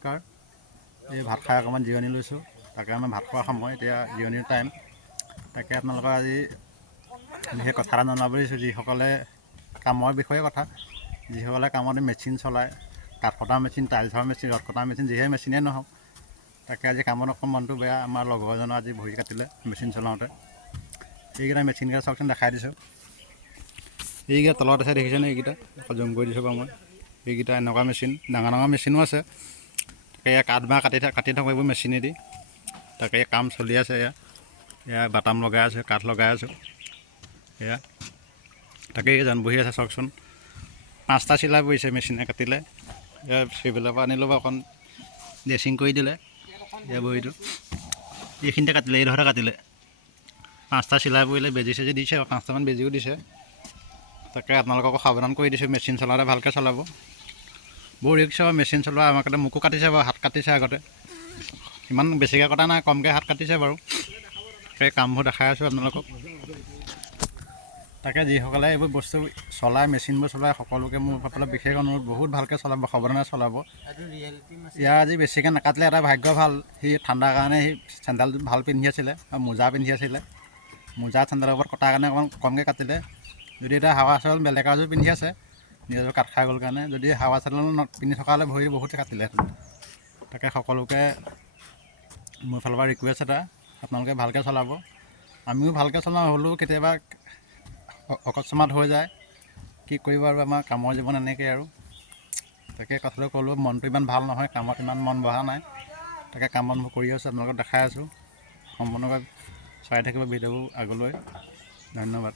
নমস্কাৰ। এই ভাত খাই অকণমান জিৰণি লৈছোঁ। তাকে আমাৰ ভাত খোৱাৰ সময়, এতিয়া জিৰণিৰ টাইম। তাকে আপোনালোকৰ আজি বিশেষ কথা এটা জনাব দিছোঁ। যিসকলে কামৰ বিষয়ে কথা, যিসকলে কামত মেচিন চলায়, কাঠ কটা মেচিন, টাইলছৰ মেচিন, ৰদ কটা মেচিন, যিহে মেচিনেই নহওক, তাকে আজি কামত অকণ মনটো বেয়া। আমাৰ লগৰজনৰ আজি ভৰি কাটিলে মেচিন চলাওঁতে। এইকেইটা মেচিনকেইটা চাওকচোন, দেখাই দিছোঁ। এইকেইটা তলত আছে, দেখিছেনে? এইকেইটা জুম কৰি দিছোঁ বাৰু মই। এইকেইটা এনেকুৱা মেচিন, ডাঙৰ ডাঙৰ মেচিনো আছে। তাকে এয়া কাঠ বাঁহ কাটি থাকোঁ এইবোৰ মেচিনেদি। তাকে কাম চলি আছে। এয়া বাটাম লগাই আছোঁ, কাঠ লগাই আছোঁ। এয়া তাকে এইজন বহি আছে চাওকচোন। 5টা চিলাই পৰিছে মেচিনে কাটিলে। এয়া চিভিলৰ পৰা আনিলোঁ বাৰু, অকণ ড্ৰেছিং কৰি দিলে। এয়া বহীটো এইখিনিতে কাটিলে, এই ধৰণে কাটিলে। 5টা চিলাই পৰিলে, বেজি চেজি দিছে, 5টামান বেজিও দিছে। তাকে আপোনালোককো সাৱধান কৰি দিছোঁ, মেচিন চলাওঁতে ভালকৈ চলাব। বৰ ৰিক্স হয় মেচিন চলোৱা। আমাক মোকো কাটিছে বাৰু, হাত কাটিছে আগতে। ইমান বেছিকৈ কটা নাই, কমকৈ হাত কাটিছে বাৰু। সেই কামবোৰ দেখাই আছোঁ আপোনালোকক। তাকে যিসকলে এইবোৰ বস্তু চলায়, মেচিনবোৰ চলায়, সকলোকে মোৰ ফালৰ বিশেষ অনুৰোধ, বহুত ভালকৈ চলাব, সাৱধানে চলাব। ইয়াৰ আজি বেছিকৈ নাকাটিলে এটা ভাগ্য ভাল, সি ঠাণ্ডাৰ কাৰণে সি চেণ্ডেল ভাল পিন্ধি আছিলে আৰু মোজা পিন্ধি আছিলে। মোজা চেণ্ডেলৰ ওপৰত কটাৰ কাৰণে অকণমান কমকৈ কাটিলে। যদি এতিয়া হাৱা চাউল বেলেগ এযোৰ পিন্ধি আছে, নিজৰযোৰ কাট খাই গ'ল কাৰণে, যদি হাৱা চেণ্ডেল পিন্ধি থকা হ'লে ভৰি বহুতে কাটিলেহেঁতেন। তাকে সকলোকে মোৰ ফালৰ পৰা ৰিকুৱেষ্ট এটা, আপোনালোকে ভালকৈ চলাব। আমিও ভালকৈ চলাওঁ, হ'লেও কেতিয়াবা অকস্মাত হৈ যায়। কি কৰিব আৰু, আমাৰ কামৰ জীৱন এনেকৈ আৰু। তাকে কথাটো ক'লোঁ, মনটো ইমান ভাল নহয়, কামত ইমান মন বহা নাই। তাকে কাম বনবোৰ কৰি আছোঁ, আপোনালোকক দেখাই আছোঁ। সম্পূৰ্ণভাৱে চাই থাকিব ভিডিঅ'বোৰ আগলৈ। ধন্যবাদ।